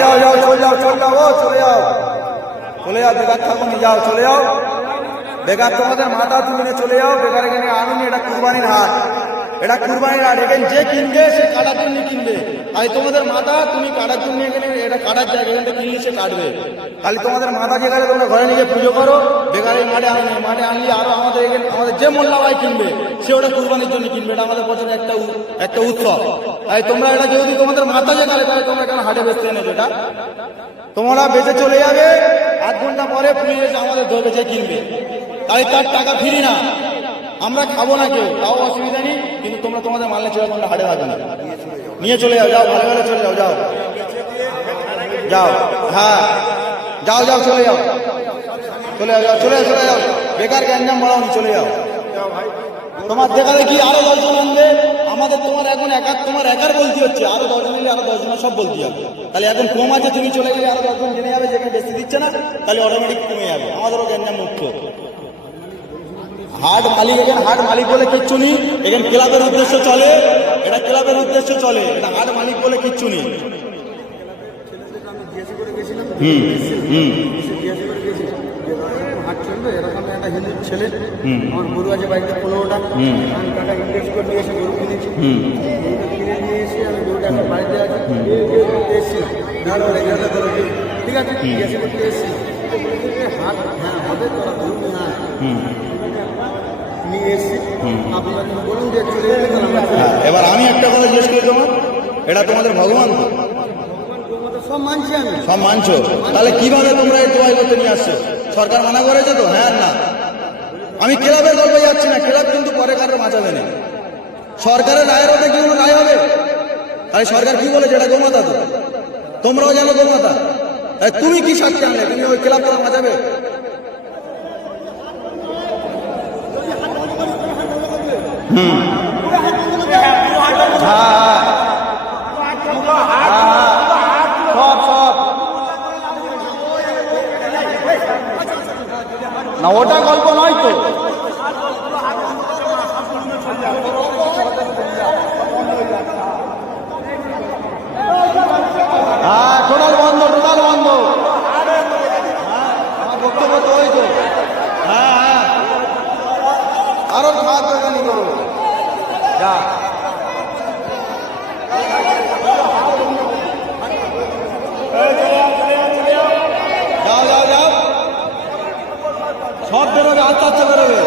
যাও যাও যাও চলে যাও চলে যাও ও চলে যাও চলে যাও বেকার থাকো নি যাও চলে যাও বেকার তোমাদের মাথা তুমি চলে যাও বেকার এখানে আনুনি এটা কুরবানির হাট এটা কুরবানির হাট এখানে যে কিনবে সে কাটার জন্য কিনবে আর তোমাদের মাথা তুমি কাটার জন্য এখানে এটা কাটার জায়গা এখানে কিনলে সে কাটবে খালি তোমাদের মাথা যেখানে তোমরা ঘরে নিয়ে পুজো করো বেকার এই মাঠে আনুনি মাঠে আনলে আরো আমাদের এখানে আমাদের যে মোল্লা ভাই কিনবে সে ওটা কুরবানির জন্য কিনবে এটা আমাদের বছরে একটা উৎসব তাই তোমরা এটা যদি তোমাদের মাথা যেখানে তাহলে তোমরা এখানে হাটে বেচতে নেবে এটা তোমরা বেঁচে চলে যাবে 8 ঘন্টা পরে পুলিশ এসে আমাদের ধরবে যে কিনবে তাই তার টাকা ফিরি না আমরা খাবো না কেউ তাও অসুবিধা নেই কিন্তু তোমরা তোমাদের মাল নিয়ে চলে তোমরা হাটে থাকবে না নিয়ে চলে যাও যাও ভালো ভালো চলে যাও যাও যাও হ্যাঁ যাও যাও চলে যাও চলে যাও চলে যাও চলে যাও বেকার গ্যাঞ্জাম বাড়াও চলে যাও তোমার দেখালে কি আরো 10 জন আনবে আমাদের তোমার এখন তোমার একার বলতে হচ্ছে আরো 10 জন নিলে আরো 10 জন সব বলতে হবে তাহলে এখন কম আছে তুমি চলে গেলে আরো 10 জন জেনে যাবে যেখানে বেশি দিচ্ছে না তাহলে অটোমেটিক কমে যাবে আমাদেরও গ্যাঞ্জাম মুক্ত হাট মালিক এখানে হাট মালিক বলে কিচ্ছু নেই এখানে ক্লাবের উদ্দেশ্য চলে এটা ক্লাবের উদ্দেশ্য চলে এটা হাট মালিক বলে কিচ্ছু নেই হাট চলবে এরকম একটা হিন্দু ছেলে আমার গরু আছে বাড়িতে 15টা আমি টাকা ইনভেস্ট করে নিয়ে এসে গরু কিনেছি গরুটা কিনে নিয়ে এসে আমি গরুটা এখন বাড়িতে আছে এসেছিলাম ঠিক আছে জিজ্ঞাসা করতে এসেছিলাম হাট হ্যাঁ হবে তোরা গরু না নিয়ে এসেছি আপনারা বলুন যে চলে গেলে এবার আমি একটা কথা জিজ্ঞেস করি তোমার এটা তোমাদের ভগবান তো সব মানছি আমি সব মানছো তাহলে কিভাবে তোমরা এই দোয়াই করতে নিয়ে আসছো সরকার মানা করেছে তো হ্যাঁ না আমি ক্লাবের গল্পে যাচ্ছি না ক্লাব কিন্তু পরে কারো বাঁচাবে না সরকারের রায়ের ওটা কি কোনো রায় হবে তাই সরকার কি বলেছে এটা গোমাতা তো তোমরাও জানো গোমাতা তাই তুমি কি সাথে আনলে তুমি ওই ক্লাব তোরা বাঁচাবে না ওটা গল্প নয় তো হ্যাঁ টোটাল বন্ধ আমার বক্তব্য তো ওই তো হ্যাঁ আরো খাওয়ার দোকানি করো যা যাও যাও যাও সব বেরোবে আস্তে আস্তে বেরোবে